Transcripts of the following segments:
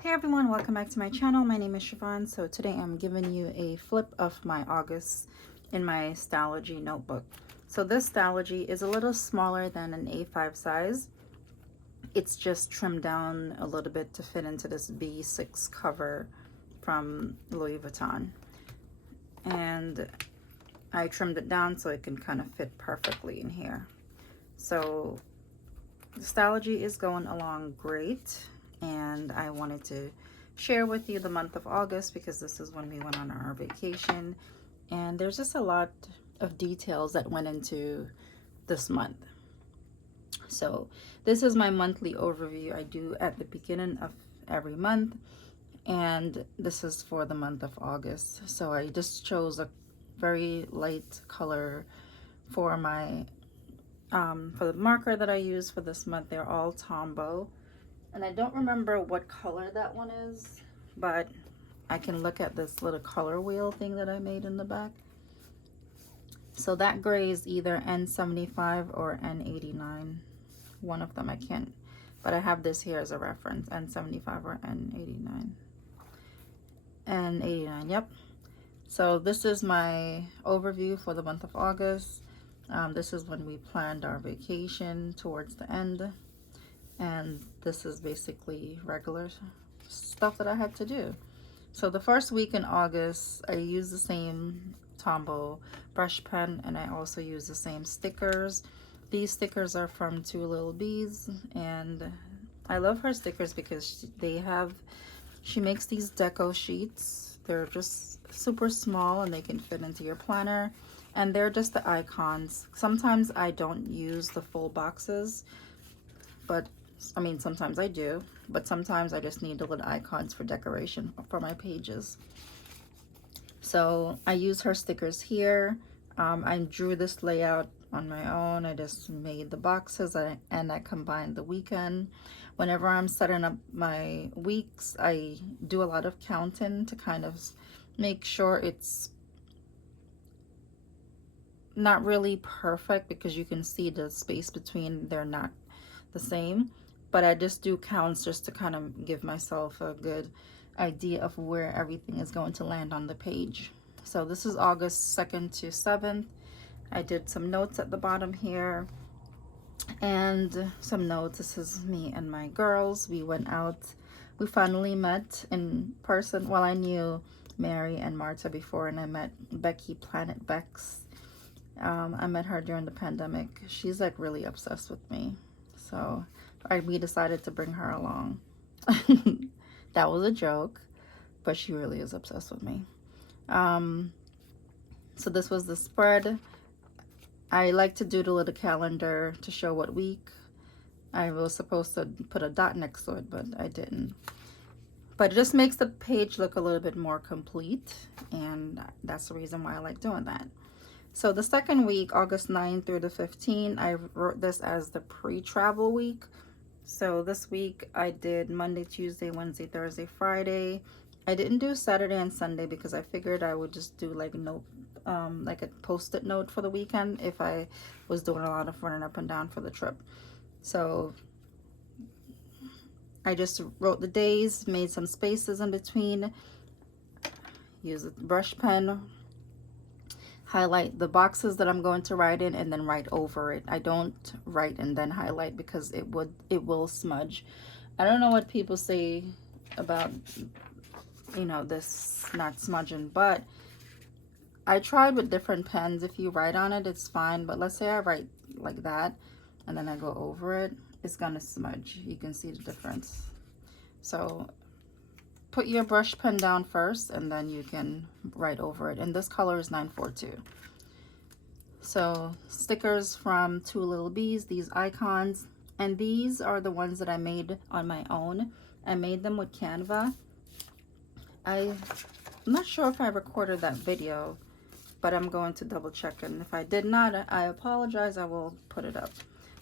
Hey everyone, welcome back to my channel. My name is Siobhan. So today I'm giving you a flip of my August in my Stalogy notebook. So this Stalogy is a little smaller than an A5 size. It's just trimmed down a little bit to fit into this B6 cover from Louis Vuitton. And I trimmed it down so it can kind of fit perfectly in here. So the Stalogy is going along great, and I wanted to share with you the month of August because this is when we went on our vacation, and there's just a lot of details that went into this month. So this is my monthly overview I do at the beginning of every month, and this is for the month of August. So I just chose a very light color for my for the marker that I use for this month. They're all Tombow, and I don't remember what color that one is, but I can look at this little color wheel thing that I made in the back. So that gray is either N75 or N89, one of them. I can't, but I have this here as a reference, N75 or N89. N89, yep. So this is my overview for the month of August. This is when we planned our vacation towards the end, and this is basically regular stuff that I had to do. So the first week in August, I used the same Tombow brush pen, and I also used the same stickers. These stickers are from Two Little Bees, and I love her stickers because she makes these deco sheets. They're just super small and they can fit into your planner, and they're just the icons. Sometimes I don't use the full boxes, but I mean, sometimes I do, but sometimes I just need the little icons for decoration for my pages. So I use her stickers here. I drew this layout on my own. I just made the boxes and I combined the weekend. Whenever I'm setting up my weeks, I do a lot of counting to kind of make sure it's not really perfect, because you can see the space between, they're not the same, but I just do counts just to kind of give myself a good idea of where everything is going to land on the page. So this is August 2nd to 7th. I did some notes at the bottom here and some notes. This is me and my girls. We went out. We finally met in person. Well, I knew Mary and Marta before, and I met Becky, Planet Bex. I met her during the pandemic. She's like really obsessed with me, so we decided to bring her along. That was a joke, but she really is obsessed with me. So this was the spread. I like to doodle a calendar to show what week. I was supposed to put a dot next to it, but I didn't. But it just makes the page look a little bit more complete, and that's the reason why I like doing that. So the second week, August 9th through the 15th, I wrote this as the pre-travel week. So this week I did Monday, Tuesday, Wednesday, Thursday, Friday. I didn't do Saturday and Sunday because I figured I would just do like like a post-it note for the weekend if I was doing a lot of running up and down for the trip. So I just wrote the days, made some spaces in between, use a brush pen, highlight the boxes that I'm going to write in, and then write over it. I don't write and then highlight because it will smudge. I don't know what people say about, you know, this not smudging, but I tried with different pens. If you write on it, it's fine, but let's say I write like that and then I go over it, it's gonna smudge. You can see the difference. So put your brush pen down first and then you can write over it, and this color is 942. So stickers from Two Little Bees, these icons, and these are the ones that I made on my own. I made them with Canva. I'm not sure if I recorded that video, but I'm going to double check, and if I did not, I apologize. I will put it up.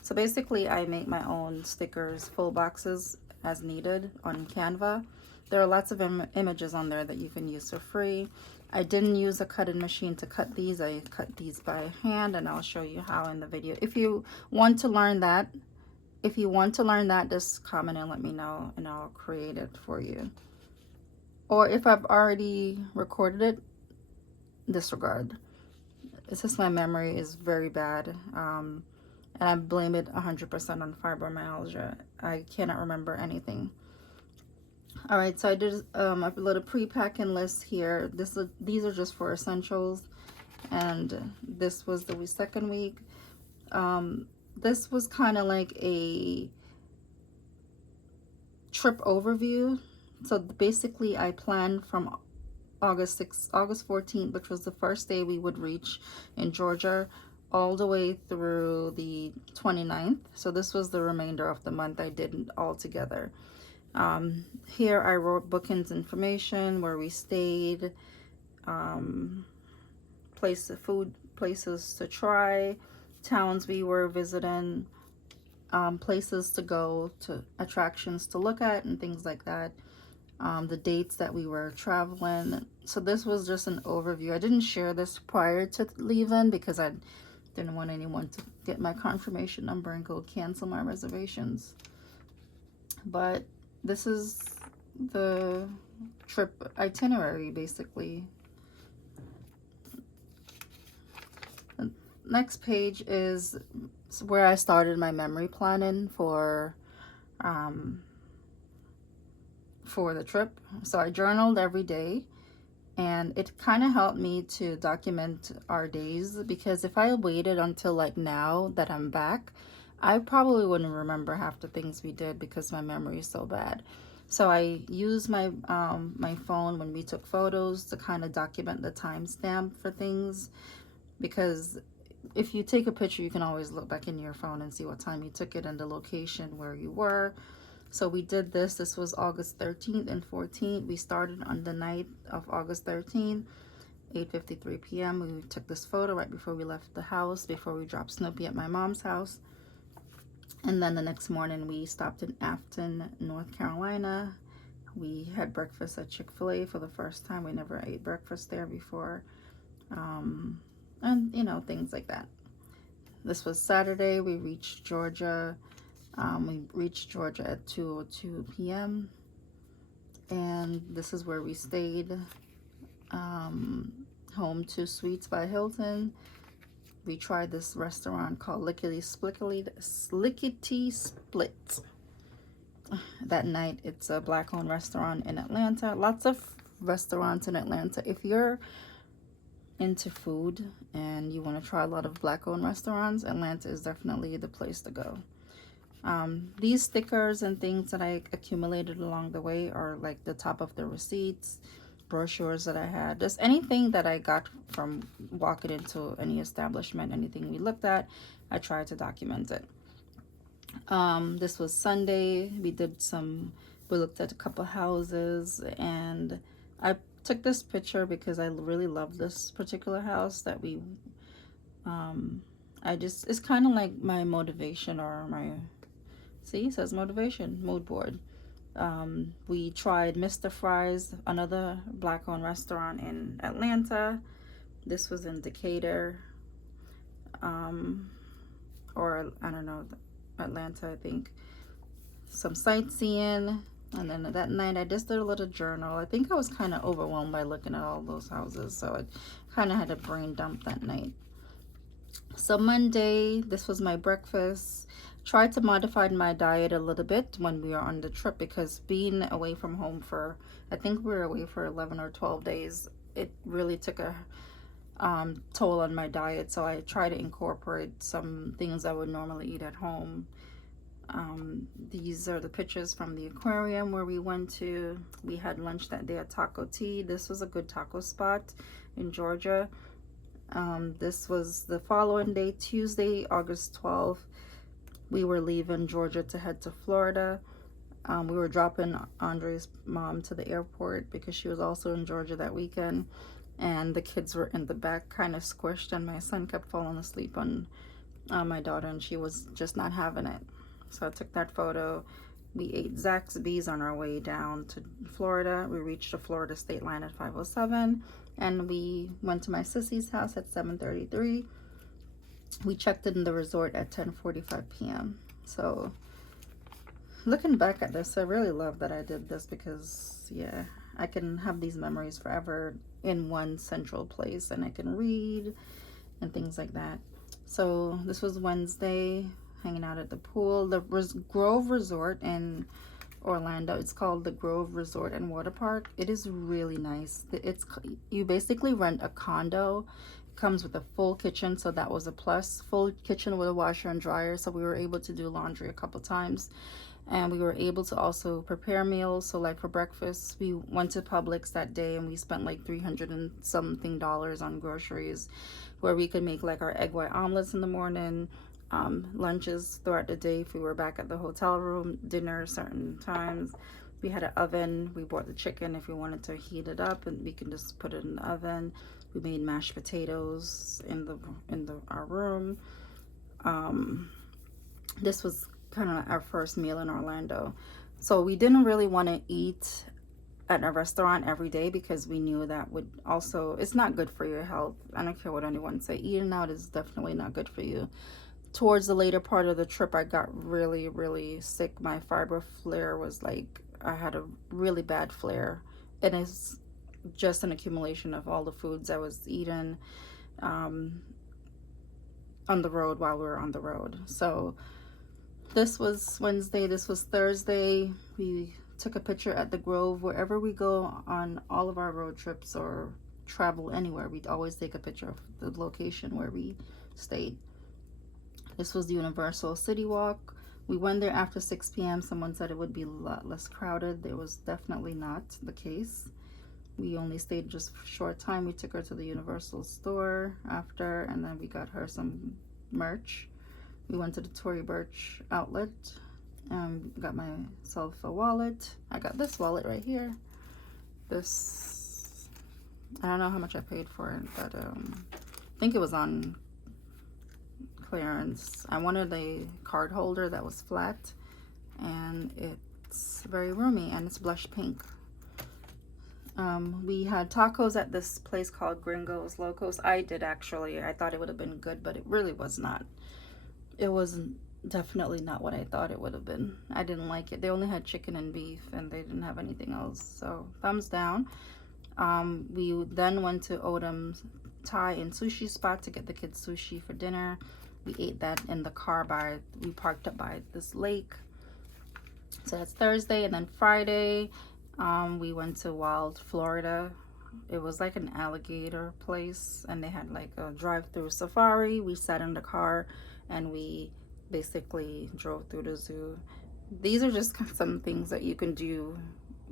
So basically I make my own stickers, full boxes as needed on Canva. There are lots of images on there that you can use for free. I didn't use a cutting machine to cut these. I cut these by hand, and I'll show you how in the video. If you want to learn that, if you want to learn that, just comment and let me know and I'll create it for you. Or if I've already recorded it, disregard. It's just my memory is very bad. And I blame it 100% on fibromyalgia. I cannot remember anything. All right, so I did a little pre-packing list here. These are just for essentials, and this was the second week. This was kind of like a trip overview. So basically, I planned from August 14th, which was the first day we would reach in Georgia, all the way through the 29th. So this was the remainder of the month I did all together. Here I wrote bookings information, where we stayed, places to try, towns we were visiting, places to go, to attractions to look at, and things like that. The dates that we were traveling. So this was just an overview. I didn't share this prior to leaving because I didn't want anyone to get my confirmation number and go cancel my reservations. But this is the trip itinerary, basically. The next page is where I started my memory planning for the trip. So I journaled every day, and it kind of helped me to document our days, because if I waited until like now that I'm back, I probably wouldn't remember half the things we did because my memory is so bad. So I used my my phone when we took photos to kind of document the timestamp for things, because if you take a picture, you can always look back in your phone and see what time you took it and the location where you were. So we did this. This was August 13th and 14th. We started on the night of August 13th, 8:53 p.m. We took this photo right before we left the house, before we dropped Snoopy at my mom's house. And then the next morning we stopped in Afton, North Carolina. We had breakfast at Chick-fil-A for the first time. We never ate breakfast there before. And, you know, things like that. This was Saturday. We reached Georgia. We reached Georgia at 2:02 p.m. And this is where we stayed. Home to Suites by Hilton. We tried this restaurant called Lickety Split that night. It's a Black-owned restaurant in Atlanta. Lots of restaurants in Atlanta. If you're into food and you want to try a lot of Black-owned restaurants, Atlanta is definitely the place to go. These stickers and things that I accumulated along the way are like the top of the receipts, brochures that I had, just anything that I got from walking into any establishment, anything we looked at, I tried to document it. This was Sunday. We looked at a couple houses, and I took this picture because I really love this particular house that we, it's kind of like my motivation, or my, see, it says motivation, mood board. We tried Mr. Fry's, another Black-owned restaurant in Atlanta. This was in Decatur, or I don't know, Atlanta, I think. Some sightseeing, and then that night I just did a little journal. I think I was kind of overwhelmed by looking at all those houses, so I kind of had a brain dump that night. So Monday, this was my breakfast. Tried to modify my diet a little bit when we were on the trip, because being away from home for, I think we were away for 11 or 12 days, it really took a toll on my diet. So I try to incorporate some things I would normally eat at home. These are the pictures from the aquarium where we went to. We had lunch that day at Taco Tea. This was a good taco spot in Georgia. This was the following day, Tuesday, August 12th. We were leaving Georgia to head to Florida. We were dropping Andre's mom to the airport because she was also in Georgia that weekend. And the kids were in the back, kind of squished, and my son kept falling asleep on my daughter, and she was just not having it. So I took that photo. We ate Zaxby's on our way down to Florida. We reached the Florida state line at 5:07, and we went to my sissy's house at 7:33. We checked in the resort at 10:45 p.m. So looking back at this, I really love that I did this because, yeah, I can have these memories forever in one central place, and I can read and things like that. So this was Wednesday, hanging out at the pool. The Grove Resort in Orlando. It's called the Grove Resort and Water Park. It is really nice. You basically rent a condo. It comes with a full kitchen, so that was a plus. Full kitchen with a washer and dryer, so we were able to do laundry a couple times. And we were able to also prepare meals. So like for breakfast, we went to Publix that day and we spent like $300 and something on groceries, where we could make like our egg white omelets in the morning, lunches throughout the day if we were back at the hotel room, dinner certain times. We had an oven. We bought the chicken if we wanted to heat it up, and we can just put it in the oven. We made mashed potatoes in our room. This was kind of our first meal in Orlando. So we didn't really want to eat at a restaurant every day because we knew that would also, it's not good for your health. I don't care what anyone say, eating out is definitely not good for you. Towards the later part of the trip, I got really sick. My fiber flare was like, I had a really bad flare, and it's just an accumulation of all the foods I was eating on the road while we were on the road. So this was Wednesday. This was Thursday. We took a picture at the Grove. Wherever we go on all of our road trips or travel anywhere, we'd always take a picture of the location where we stayed. This was the Universal City Walk. We went there after 6 p.m. Someone said it would be a lot less crowded. It was definitely not the case. We only stayed just for a short time. We took her to the Universal store after, and then we got her some merch. We went to the Tory Burch outlet and got myself a wallet. I got this wallet right here. This, I don't know how much I paid for it, but I think it was on clearance. I wanted a card holder that was flat, and it's very roomy, and it's blush pink. We had tacos at this place called Gringos Locos. I did actually. I thought it would have been good, but it really was not. It was definitely not what I thought it would have been. I didn't like it. They only had chicken and beef, and they didn't have anything else. So thumbs down. We then went to Odom's Thai and Sushi spot to get the kids sushi for dinner. We ate that in the car we parked up by this lake. So that's Thursday. And then Friday, we went to Wild, Florida. It was like an alligator place, and they had like a drive-through safari. We sat in the car and we basically drove through the zoo. These are just some things that you can do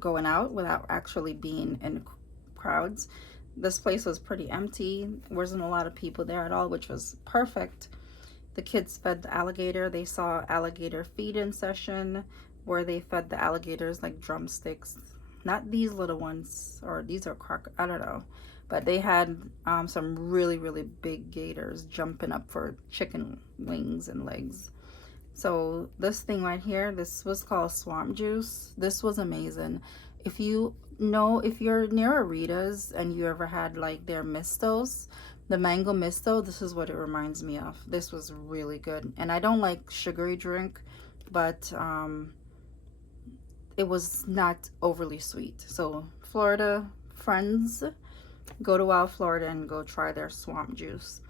going out without actually being in crowds. This place was pretty empty. There wasn't a lot of people there at all, which was perfect. The kids fed the alligator. They saw alligator feed-in session where they fed the alligators like drumsticks. Not these little ones, or these are I don't know. But they had some really big gators jumping up for chicken wings and legs. So this thing right here, this was called swamp juice. This was amazing. If you're near Arita's and you ever had like their mistos, the mango misto, this is what it reminds me of. This was really good. And I don't like sugary drink, but it was not overly sweet. So Florida friends, go to Wild Florida and go try their swamp juice.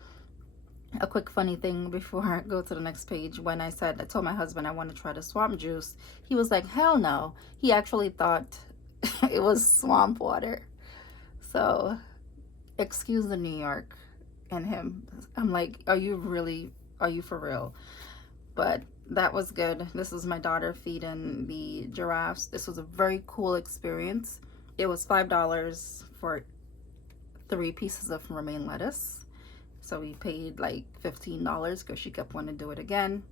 A quick funny thing before I go to the next page, when I told my husband I want to try the swamp juice, he was like, hell no. He actually thought it was swamp water. So excuse the New York and him. I'm like, are you for real? But that was good. This is my daughter feeding the giraffes. This was a very cool experience. It was $5 for 3 pieces of romaine lettuce. So we paid like $15 because she kept wanting to do it again.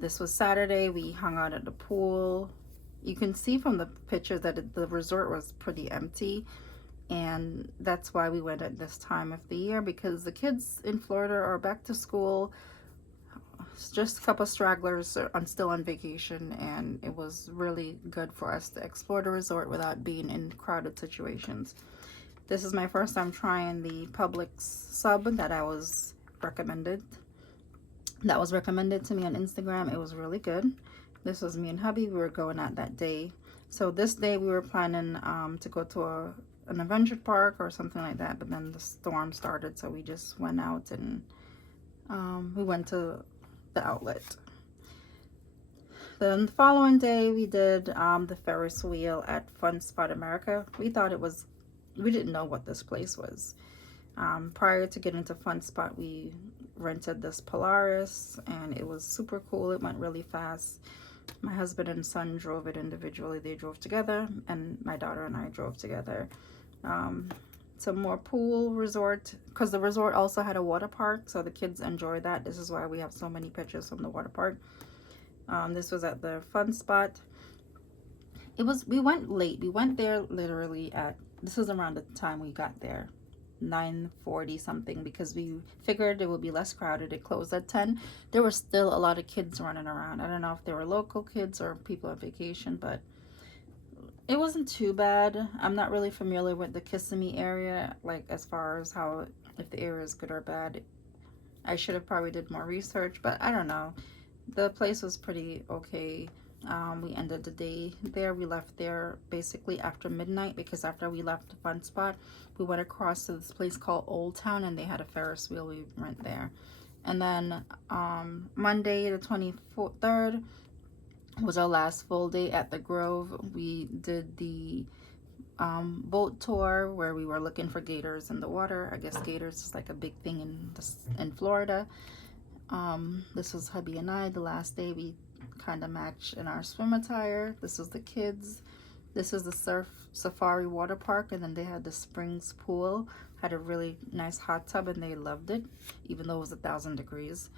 This was Saturday. We hung out at the pool. You can see from the pictures that the resort was pretty empty. And that's why we went at this time of the year, because the kids in Florida are back to school. Just a couple stragglers are still on vacation, and it was really good for us to explore the resort without being in crowded situations. This is my first time trying the Publix sub that was recommended to me on Instagram. It was really good. This was me and hubby. We were going out that day. So this day we were planning to go to an adventure park or something like that, but then the storm started, so we just went out and we went to the outlet. Then the following day we did the Ferris wheel at Fun Spot America. We didn't know what this place was. Prior to getting to Fun Spot, we rented this Polaris, and it was super cool. It went really fast. My husband and son drove it individually. They drove together, and my daughter and I drove together. Some more pool resort, because the resort also had a water park, so the kids enjoyed that. This is why we have so many pictures from the water park. This was at the Fun Spot. We went late. We went there literally this was around the time we got there, 9:40 something, because we figured it would be less crowded. It closed at 10. There were still a lot of kids running around. I don't know if they were local kids or people on vacation, but it wasn't too bad. I'm not really familiar with the Kissimmee area, like as far as if the area is good or bad. I should have probably did more research, but I don't know. The place was pretty okay. We ended the day there. We left there basically after midnight, because after we left the Fun Spot, we went across to this place called Old Town, and they had a Ferris wheel. We went there. And then Monday the 23rd was our last full day at the Grove. We did the boat tour where we were looking for gators in the water. I guess gators is like a big thing in Florida. This was hubby and I. The last day we kind of matched in our swim attire. This was the kids. This is the surf safari water park, and then they had the Springs pool. Had a really nice hot tub, and they loved it, even though it was 1,000 degrees.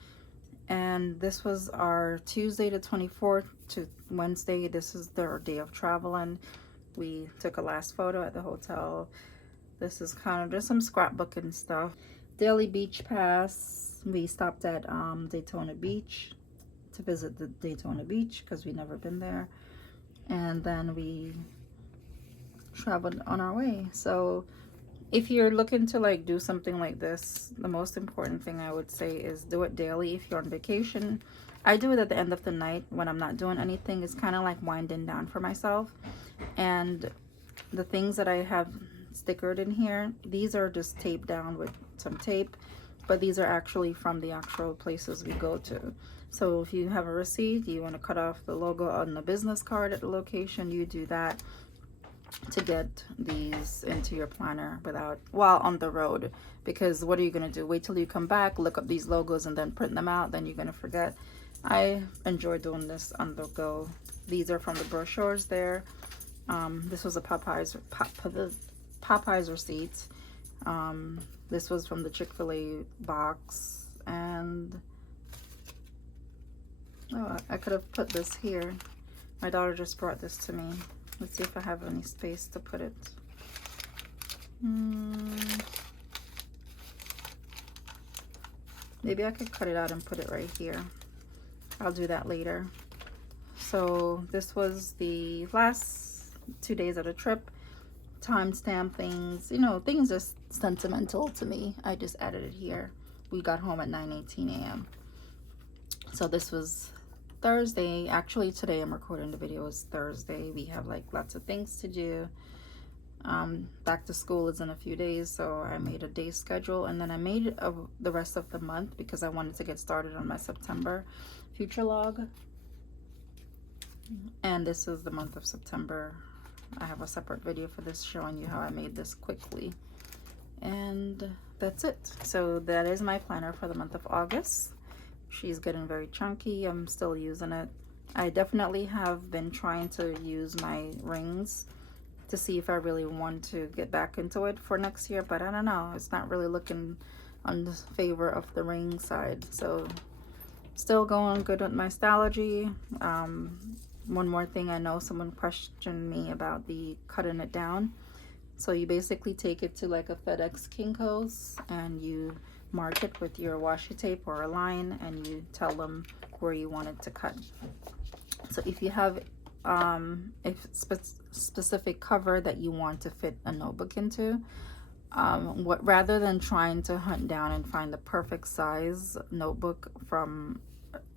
And this was our Tuesday the 24th to Wednesday. This is their day of traveling. We took a last photo at the hotel. This is kind of just some scrapbooking stuff. Daily beach pass. We stopped at Daytona Beach to visit the Daytona Beach, because we'd never been there. And then we traveled on our way. So if you're looking to like do something like this, the most important thing I would say is do it daily. If you're on vacation, I do it at the end of the night when I'm not doing anything. It's kind of like winding down for myself. And the things that I have stickered in here, these are just taped down with some tape, but these are actually from the actual places we go to. So if you have a receipt, you want to cut off the logo on the business card at the location, you do that to get these into your planner while on the road. Because what are you going to do? Wait till you come back, look up these logos, and then print them out? Then you're going to forget. I enjoy doing this on the go. These are from the brochures there. This was a Popeyes receipt. This was from the Chick-fil-A box. And oh, I could have put this here. My daughter just brought this to me. Let's see if I have any space to put it. Maybe I could cut it out and put it right here. I'll do that later. So this was the last 2 days of the trip. Timestamp things, you know, things just sentimental to me. I just added it here. We got home at 9:18 a.m. So this was Thursday. Actually, today I'm recording the video. It's Thursday. We have like lots of things to do. Back to school is in a few days, so I made a day schedule, and then I made the rest of the month because I wanted to get started on my September future log. And this is the month of September. I have a separate video for this showing you how I made this quickly. And that's it. So that is my planner for the month of August. She's getting very chunky. I'm still using it. I definitely have been trying to use my rings to see if I really want to get back into it for next year, but I don't know. It's not really looking on the favor of the ring side. So still going good with my Stalogy. One more thing, I know someone questioned me about the cutting it down. So you basically take it to like a FedEx Kinko's and you mark it with your washi tape or a line, and you tell them where you want it to cut. So if you have a specific cover that you want to fit a notebook into, rather than trying to hunt down and find the perfect size notebook from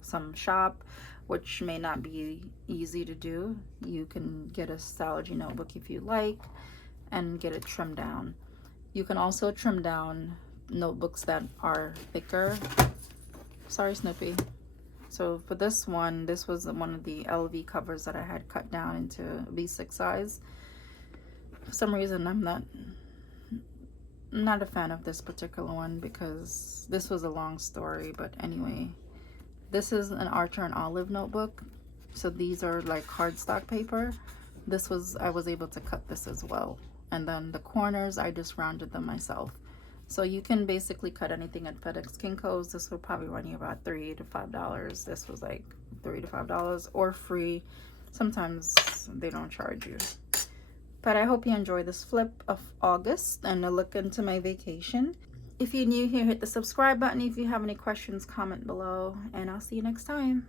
some shop, which may not be easy to do. You can get a Stalogy notebook if you like and get it trimmed down. You can also trim down notebooks that are thicker. Sorry, Snoopy. So for this one, this was one of the LV covers that I had cut down into V6 size. For some reason, I'm not a fan of this particular one because this was a long story, but anyway, this is an Archer and Olive notebook. So these are like cardstock paper. I was able to cut this as well. And then the corners, I just rounded them myself. So you can basically cut anything at FedEx Kinko's. This will probably run you about $3 to $5. This was like $3 to $5 or free. Sometimes they don't charge you. But I hope you enjoy this flip of August and a look into my vacation. If you're new here, hit the subscribe button. If you have any questions, comment below, and I'll see you next time.